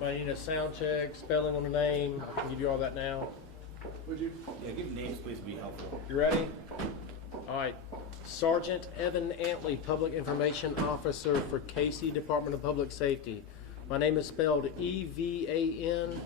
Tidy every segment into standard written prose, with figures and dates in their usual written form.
Might need a sound check, spelling on the name. I can give you all that now. Would you? Yeah, give names, please, would be helpful. You ready? All right. Sergeant Evan Antley, Public Information Officer for Casey Department of Public Safety. My name is spelled Evanantley.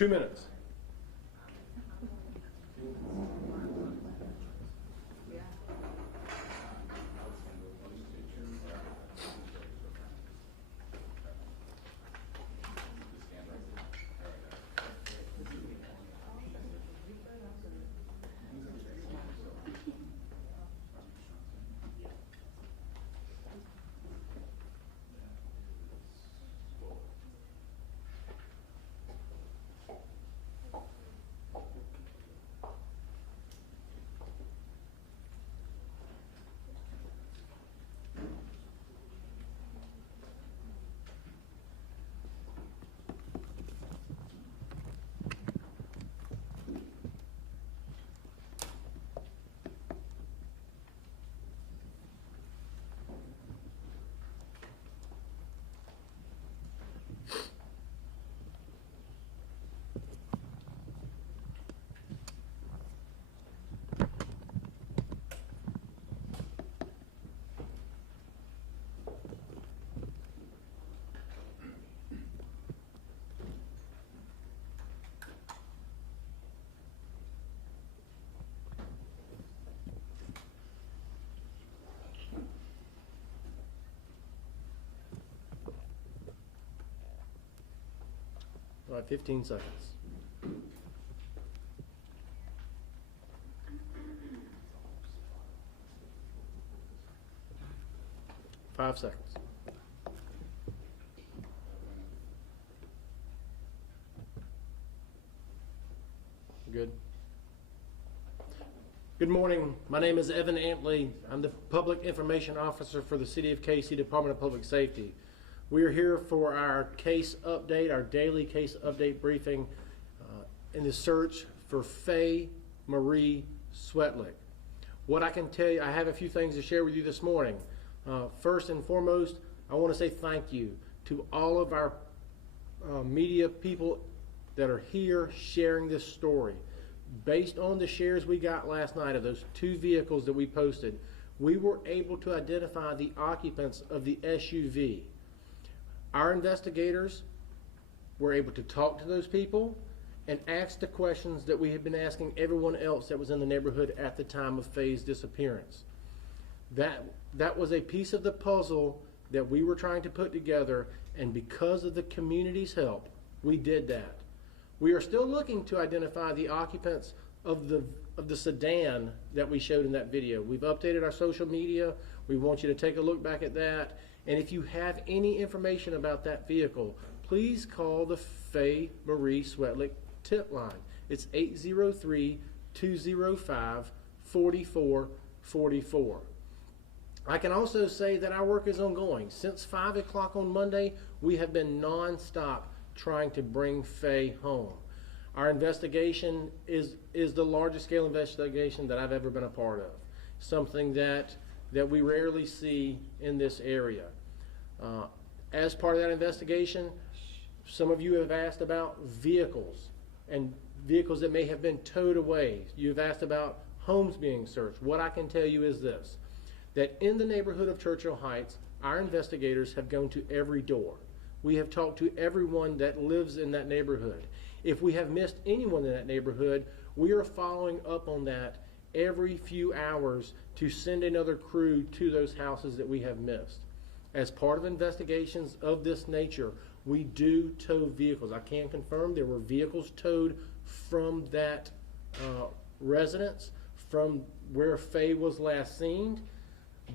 2 minutes. All right, 15 seconds. Five seconds. Good. Good morning. My name is Evan Antley. I'm the Public Information Officer for the City of Casey Department of Public Safety. We are here for our case update, our daily case update briefing in the search for Faye Marie Swetlik. What I can tell you, I have a few things to share with you this morning. First and foremost, I want to say thank you to all of our media people that are here sharing this story. Based on the shares we got last night of those 2 vehicles that we posted, we were able to identify the occupants of the SUV. Our investigators were able to talk to those people and ask the questions that we had been asking everyone else that was in the neighborhood at the time of Faye's disappearance. That was a piece of the puzzle that we were trying to put together, and because of the community's help, we did that. We are still looking to identify the occupants of the sedan that we showed in that video. We've updated our social media. We want you to take a look back at that. And if you have any information about that vehicle, please call the Faye Marie Swetlik tip line. It's 803-205-4444. I can also say that our work is ongoing. Since 5 o'clock on Monday, we have been non-stop trying to bring Faye home. Our investigation is the largest scale investigation that I've ever been a part of. Something that we rarely see in this area. As part of that investigation, some of you have asked about vehicles and vehicles that may have been towed away. You've asked about homes being searched. What I can tell you is this, that in the neighborhood of Churchill Heights, our investigators have gone to every door. We have talked to everyone that lives in that neighborhood. If we have missed anyone in that neighborhood, we are following up on that every few hours to send another crew to those houses that we have missed. As part of investigations of this nature, we do tow vehicles. I can confirm there were vehicles towed from that residence, from where Faye was last seen.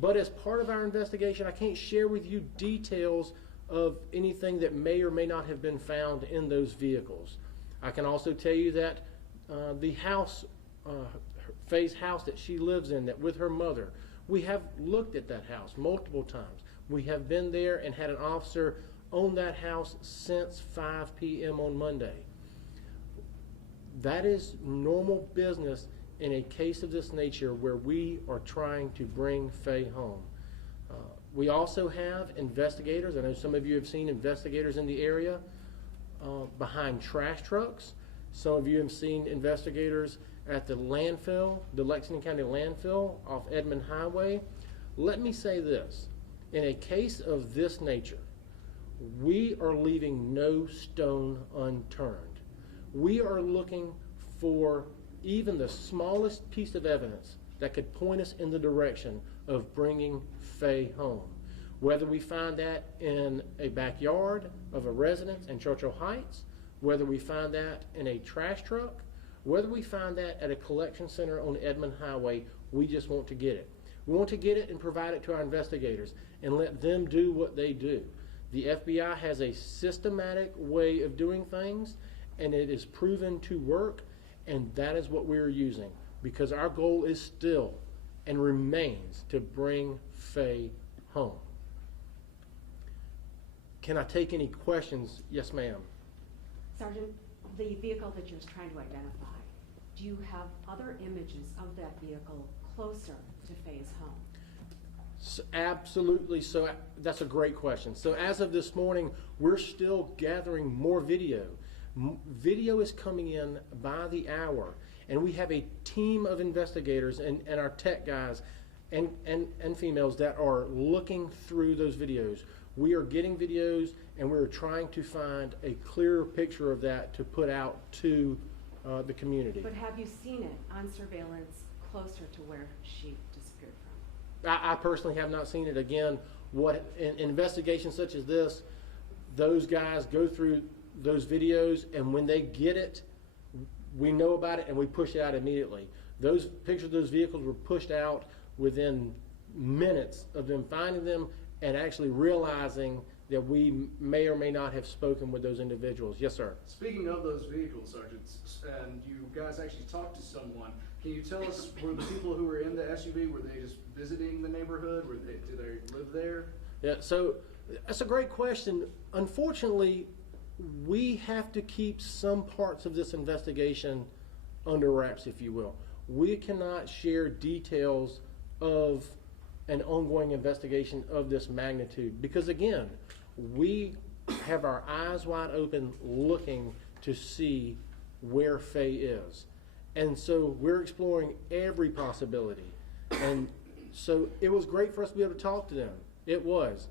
But as part of our investigation, I can't share with you details of anything that may or may not have been found in those vehicles. I can also tell you that the house, Faye's house that she lives in, that with her mother, we have looked at that house multiple times. We have been there and had an officer on that house since 5 p.m. on Monday. That is normal business in a case of this nature where we are trying to bring Faye home. We also have investigators. I know some of you have seen investigators in the area behind trash trucks. Some of you have seen investigators at the landfill, the Lexington County landfill off Edmond Highway. Let me say this. In a case of this nature, we are leaving no stone unturned. We are looking for even the smallest piece of evidence that could point us in the direction of bringing Faye home. Whether we find that in a backyard of a residence in Churchill Heights, whether we find that in a trash truck, whether we find that at a collection center on Edmond Highway, we just want to get it. We want to get it and provide it to our investigators and let them do what they do. The FBI has a systematic way of doing things, and it is proven to work, and that is what we're using, because our goal is still and remains to bring Faye home. Can I take any questions? Yes, ma'am. Sergeant, the vehicle that you're trying to identify, do you have other images of that vehicle closer to Faye's home? So, absolutely. So that's a great question. So as of this morning, we're still gathering more video. Video is coming in by the hour, and we have a team of investigators and our tech guys and females that are looking through those videos. We are getting videos, and we're trying to find a clearer picture of that to put out to the community. But have you seen it on surveillance closer to where she disappeared from? I personally have not seen it. Again, in investigations such as this, those guys go through those videos, and when they get it, we know about it and we push it out immediately. Those pictures of those vehicles were pushed out within minutes of them finding them and actually realizing that we may or may not have spoken with those individuals. Yes, sir. Speaking of those vehicles, Sergeants, and you guys actually talked to someone, can you tell us, were the people who were in the SUV, were they just visiting the neighborhood? Did they live there? Yeah, so that's a great question. Unfortunately, we have to keep some parts of this investigation under wraps, if you will. We cannot share details of an ongoing investigation of this magnitude because, again, we have our eyes wide open looking to see where Faye is. And so we're exploring every possibility. And so it was great for us to be able to talk to them. It was.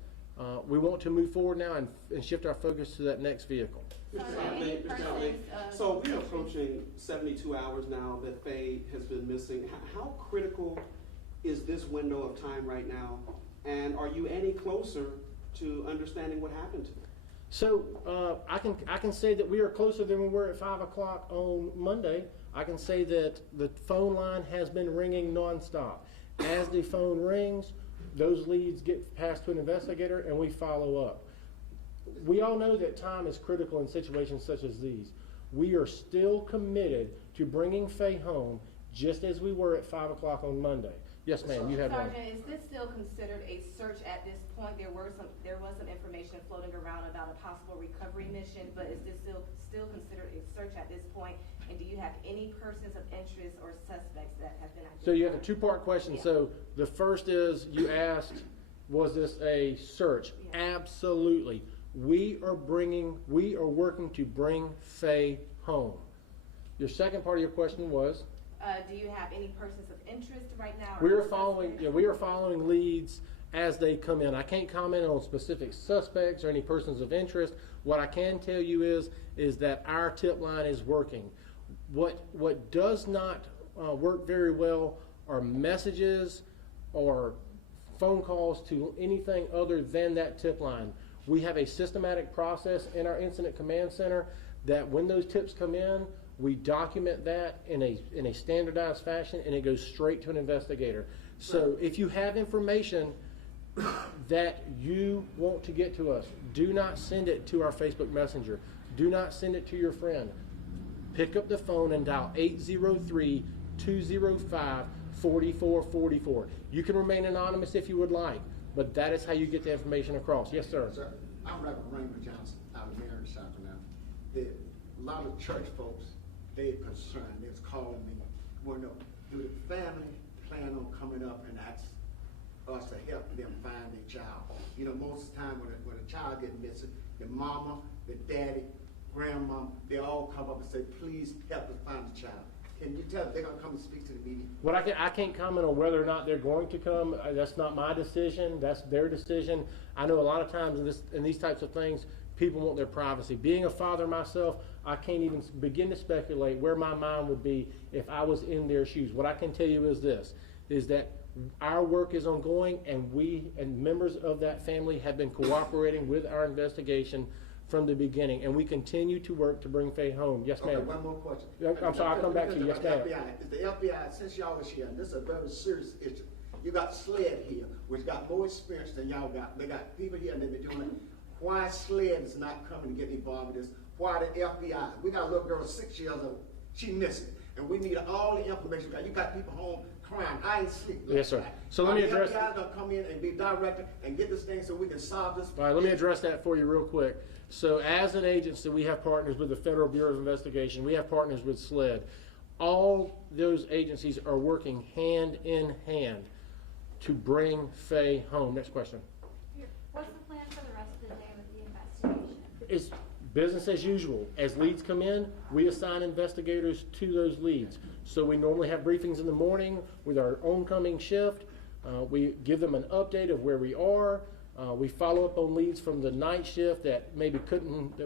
We want to move forward now and shift our focus to that next vehicle. So we're approaching 72 hours now that Faye has been missing. How critical is this window of time right now? And are you any closer to understanding what happened to her? So I can say that we are closer than we were at 5 o'clock on Monday. I can say that the phone line has been ringing nonstop. As the phone rings, those leads get passed to an investigator and we follow up. We all know that time is critical in situations such as these. We are still committed to bringing Faye home just as we were at 5 o'clock on Monday. Yes, ma'am, you had one. Sergeant, is this still considered a search at this point? There was some information floating around about a possible recovery mission, but is this still considered a search at this point? And do you have any persons of interest or suspects that have been identified? So you have a two-part question. Yeah. So the first is, you asked, was this a search? Yeah. Absolutely. We are working to bring Faye home. Your second part of your question was? Do you have any persons of interest right now? We or are following, suspects? yeah, we are following leads as they come in. I can't comment on specific suspects or any persons of interest. What I can tell you is that our tip line is working. What does not work very well are messages or phone calls to anything other than that tip line. We have a systematic process in our incident command center that when those tips come in, we document that in a standardized fashion, and it goes straight to an investigator. So if you have information that you want to get to us, do not send it to our Facebook Messenger. Do not send it to your friend. Pick up the phone and dial 803-205-4444. You can remain anonymous if you would like, but that is how you get the information across. Yes, sir. Sir, I'm Reverend Raymond Johnson out of Marion, South Carolina. A lot of church folks, they're concerned, they're calling me, want to know, do the family plan on coming up and ask us to help them find their child? You know, most of the time when a child gets missing, the mama, the daddy, grandma, they all come up and say, please help us find the child. Can you tell them they're going to come and speak to the meeting? What I can't comment on whether or not they're going to come. That's not my decision. That's their decision. I know a lot of times in these types of things, people want their privacy. Being a father myself, I can't even begin to speculate where my mind would be if I was in their shoes. What I can tell you is this, is that our work is ongoing, and we and members of that family have been cooperating with our investigation from the beginning, and we continue to work to bring Faye home. Yes, Okay, ma'am. one more question. I'm sorry, I'll come back to you. Yes, ma'am. Is the FBI, since y'all was here, and this is a very serious issue, you got SLED here, which got more experience than y'all got. They got people here and they've been doing it. Why SLED is not coming to get involved in this? Why the FBI? We got a little girl 6 years old, she missing, and we need all the information. You got people home crying. I ain't sleep. Yes, sir. So let me address. The FBI gonna come in and be directed and get this thing so we can solve this. All right, let me address that for you real quick. So as an agency, we have partners with the Federal Bureau of Investigation. We have partners with SLED. All those agencies are working hand in hand to bring Faye home. Next question. What's the plan for the rest of the day with the investigation? It's business as usual. As leads come in, we assign investigators to those leads. So we normally have briefings in the morning with our oncoming shift. We give them an update of where we are. We follow up on leads from the night shift that maybe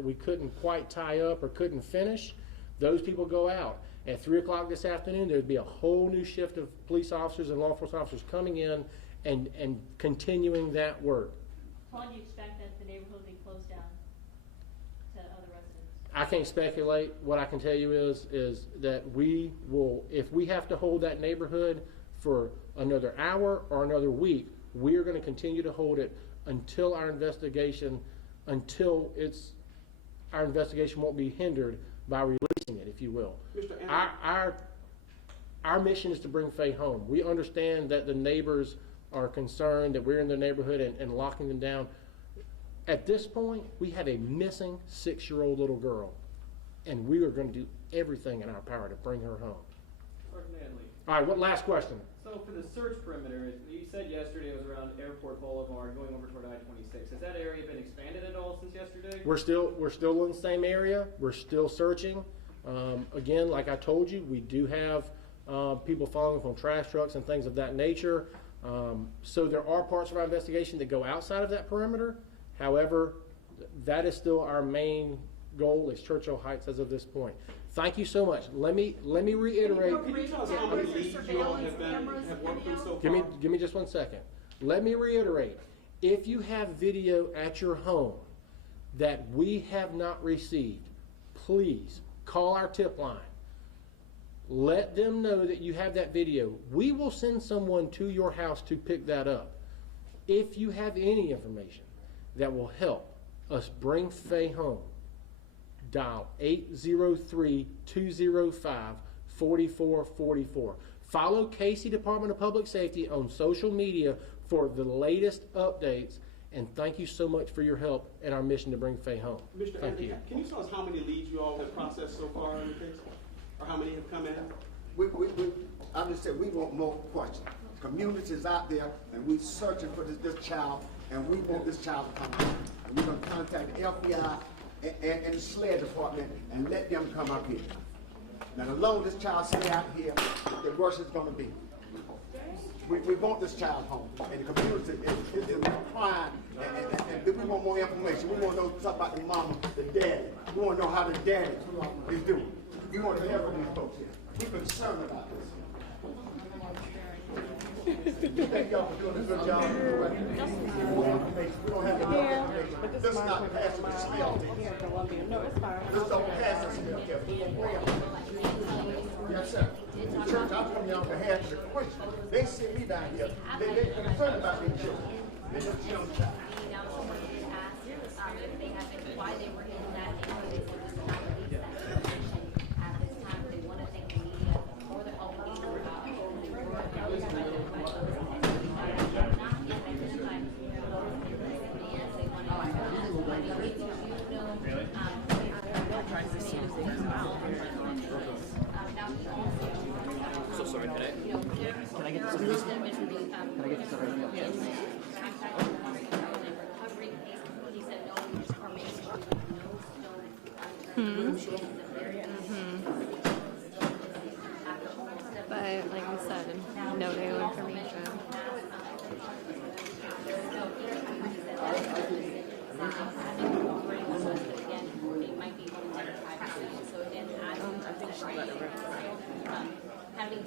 we couldn't quite tie up or couldn't finish. Those people go out. At 3 o'clock this afternoon, there'd be a whole new shift of police officers and law enforcement officers coming in and continuing that work. When do you expect that the neighborhood will be closed down to other residents? I can't speculate. What I can tell you is that we will, if we have to hold that neighborhood for another hour or another week, we are going to continue to hold it until our investigation won't be hindered by releasing it, if you will. Mr. Anderson. Our mission is to bring Faye home. We understand that the neighbors are concerned that we're in their neighborhood and locking them down. At this point, we have a missing 6-year-old little girl, and we are going to do everything in our power to bring her home. Sergeant Manley. All right, what last question? So for the search perimeter, you said yesterday it was around Airport Boulevard going over toward I-26. Has that area been expanded at all since yesterday? We're still in the same area. We're still searching. Again, like I told you, we do have people following from trash trucks and things of that nature. So there are parts of our investigation that go outside of that perimeter. However, that is still our main goal is Churchill Heights as of this point. Thank you so much. Let me reiterate. Can you tell us how many leads you all have worked through so far? Give me just 1 second. Let me reiterate. If you have video at your home that we have not received, please call our tip line. Let them know that you have that video. We will send someone to your house to pick that up. If you have any information that will help us bring Faye home, dial 803-205-4444. Follow Casey Department of Public Safety on social media for the latest updates. And thank you so much for your help in our mission to bring Faye home. Mr. Thank Anthony, you. can you tell us how many leads you all have processed so far in the case? Or how many have come in? I just said, we want more questions. Community's out there, and we searching for this child, and we want this child to come home. And we're gonna contact the FBI and the SLED department and let them come up here. Now, the longer this child stay out here, the worse it's gonna be. We want this child home, and the community is crying, and we want more information. We want to know something about the mama, the daddy. We want to know how the daddy is doing. We want to help these folks here. We're concerned about this. Thank y'all for doing a good job. We don't have enough information. This is not passing the smell test. No, it's fine. This don't pass the smell test. Yes, sir. The church, I'm coming on behalf of the Christians. They see me down here. They're concerned about these children. They're just young child. Now, someone was asked if they have been, why they were in that neighborhood, they said this is not release that information at this time. They want to thank the media for the help. They were not identified those not yet identified those in the CBS. They want to if you know, So sorry, can I get this? Can I get this right now? Yes. He said no information, But like we said, no new information. Having